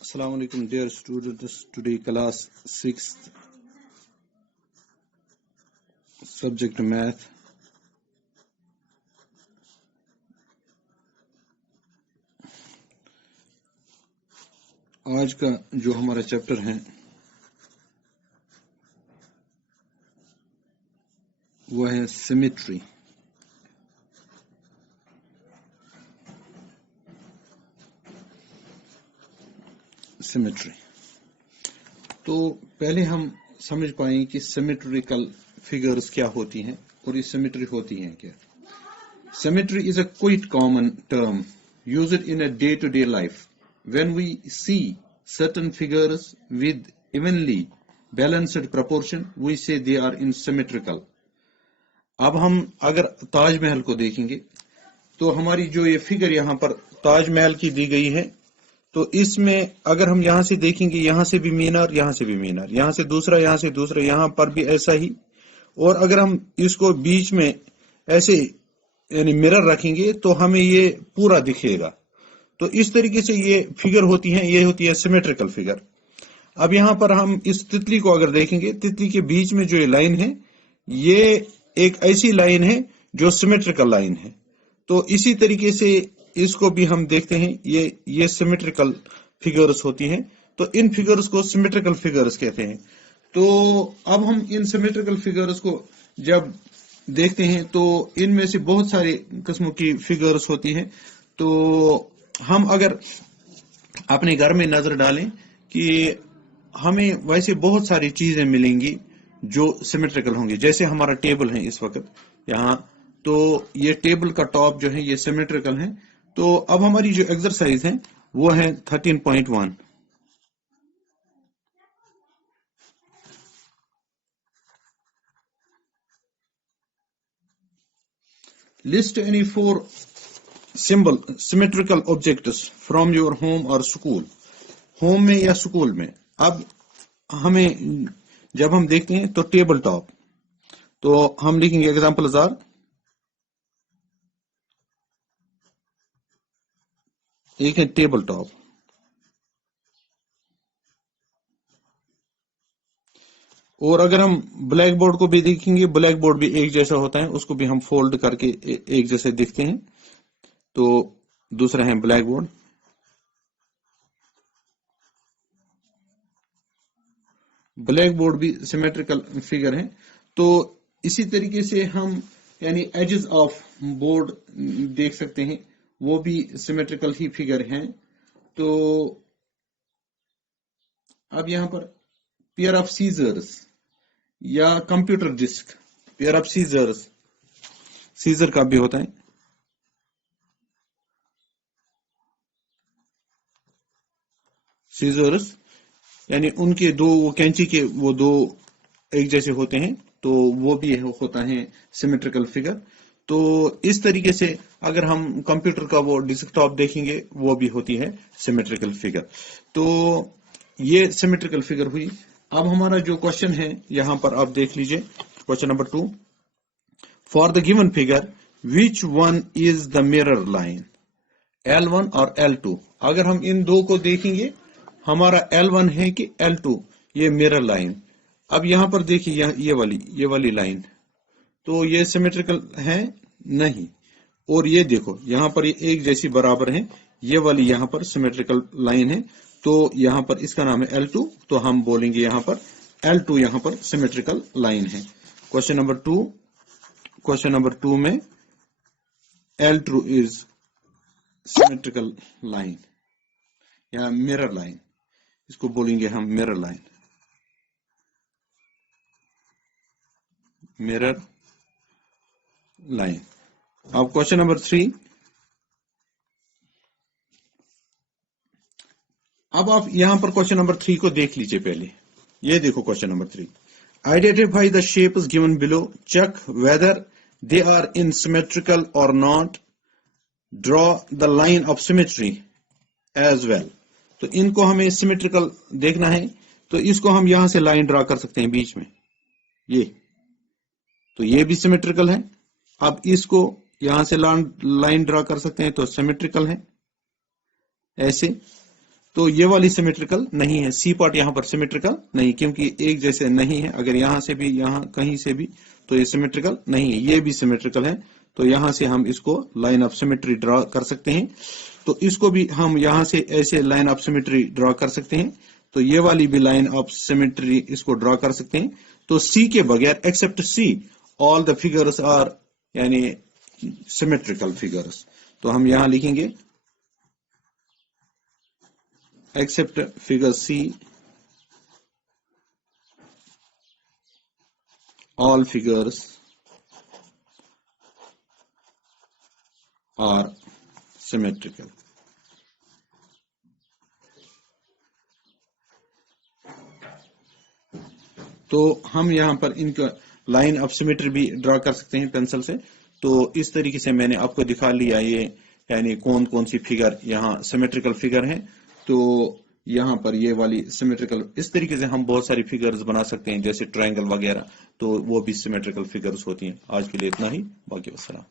Assalamu alaikum dear students. Today class 6th subject math. आज का जो हमारा चैप्टर है वह है सिमेट्री। सिमेट्री तो पहले हम समझ पाएं कि सिमेट्रिकल फिगर्स क्या होती हैं और ये सिमेट्री होती हैं क्या। Symmetry is a quite common term used in a day-to-day life. When we see certain figures with evenly balanced proportion, we say they are in symmetrical. अब हम अगर ताजमहल को देखेंगे तो हमारी जो ये फिगर यहाँ पर ताजमहल की दी गई है, तो इसमें अगर हम यहाँ से देखेंगे, यहाँ से भी मीनार, यहाँ से भी मीनार, यहाँ से दूसरा, यहाँ पर भी ऐसा ही, और अगर हम इसको बीच में ऐसे यानी मिरर रखेंगे तो हमें ये पूरा दिखेगा। तो इस तरीके से ये फिगर होती है, ये होती है सिमेट्रिकल फिगर। अब यहाँ पर हम इस तितली को अगर देखेंगे, तितली के बीच में जो ये लाइन है, ये एक ऐसी लाइन है जो सिमेट्रिकल लाइन है। तो इसी तरीके से इसको भी हम देखते हैं, ये सिमेट्रिकल फिगर्स होती हैं। तो इन फिगर्स को सिमेट्रिकल फिगर्स कहते हैं। तो अब हम इन सिमेट्रिकल फिगर्स को जब देखते हैं तो इनमें से बहुत सारे किस्मों की फिगर्स होती हैं। तो हम अगर अपने घर में नजर डालें कि हमें वैसे बहुत सारी चीजें मिलेंगी जो सिमेट्रिकल होंगी। जैसे हमारा टेबल है इस वक्त यहाँ, तो ये टेबल का टॉप जो है ये सिमेट्रिकल है। तो अब हमारी जो एक्सरसाइज है वो है 13.1। List any 4 symmetrical objects from your home or school. Home में या स्कूल में। अब हमें जब हम देखते हैं तो टेबल टॉप, तो हम लिखेंगे एग्जाम्पल्स आर एक है टेबल टॉप, और अगर हम ब्लैक बोर्ड को भी देखेंगे, ब्लैक बोर्ड भी एक जैसा होता है, उसको भी हम फोल्ड करके एक जैसे दिखते हैं। तो दूसरा है ब्लैक बोर्ड। ब्लैक बोर्ड भी सिमेट्रिकल फिगर है। तो इसी तरीके से हम यानी एजेस ऑफ बोर्ड देख सकते हैं, वो भी सिमेट्रिकल ही फिगर हैं। तो अब यहां पर पेयर ऑफ सीजर्स या computer disc, pair of scissors, scissor का भी होता है। सीजर्स यानी उनके दो, वो कैंची के वो दो एक जैसे होते हैं, तो वो भी होता है सिमेट्रिकल फिगर। तो इस तरीके से अगर हम कंप्यूटर का वो डेस्कटॉप देखेंगे, वो भी होती है सिमेट्रिकल फिगर। तो ये सिमेट्रिकल फिगर हुई। अब हमारा जो क्वेश्चन है यहां पर आप देख लीजिए, question number 2, for the given figure which one is the mirror line, L1 और L2। अगर हम इन दो को देखेंगे, हमारा L1 है कि L2, ये मिरर लाइन। अब यहां पर देखिए ये वाली लाइन, तो ये सिमेट्रिकल है नहीं, और ये देखो यहां पर ये एक जैसी बराबर है, ये वाली यहां पर सिमेट्रिकल लाइन है। तो यहां पर इसका नाम है L2, तो हम बोलेंगे यहां पर L2 यहां पर सिमेट्रिकल लाइन है। क्वेश्चन नंबर 2 में L2 इज सिमेट्रिकल लाइन या मिरर लाइन, इसको बोलेंगे हम मिरर लाइन, मिरर लाइन। अब क्वेश्चन नंबर 3, अब आप यहां पर क्वेश्चन नंबर 3 को देख लीजिए पहले। ये देखो question number 3, identify the shapes given below, check whether they are in symmetrical और not, draw the line of symmetry as well. तो इनको हमें सिमेट्रिकल देखना है, तो इसको हम यहां से लाइन ड्रा कर सकते हैं बीच में, ये तो ये भी सिमेट्रिकल है। अब इसको यहां से लाइन ड्रा कर सकते हैं, तो सिमेट्रिकल है ऐसे। तो ये वाली सिमेट्रिकल नहीं है, सी पार्ट यहाँ पर सिमेट्रिकल नहीं, क्योंकि एक जैसे नहीं है। अगर यहां से भी यहां कहीं से भी तो ये सिमेट्रिकल नहीं है, ये भी सिमेट्रिकल है। तो यहां से हम इसको लाइन ऑफ सिमेट्री ड्रॉ कर सकते हैं। तो इसको भी हम यहां से ऐसे लाइन ऑफ सिमेट्री ड्रॉ कर सकते हैं। तो ये वाली भी लाइन ऑफ सिमेट्री इसको ड्रॉ कर सकते हैं। तो सी के बगैर except C all the figures are यानी सिमेट्रिकल फिगर्स। तो हम यहां लिखेंगे except figure C all figures are symmetrical। तो हम यहां पर इनका लाइन ऑफ सिमेट्री भी ड्रॉ कर सकते हैं पेंसिल से। तो इस तरीके से मैंने आपको दिखा लिया ये यानी कौन कौन सी फिगर यहाँ सिमेट्रिकल फिगर है। तो यहाँ पर ये वाली सिमेट्रिकल, इस तरीके से हम बहुत सारी फिगर्स बना सकते हैं जैसे ट्रायंगल वगैरह, तो वो भी सिमेट्रिकल फिगर्स होती हैं। आज के लिए इतना ही, बाकी वस्सलाम।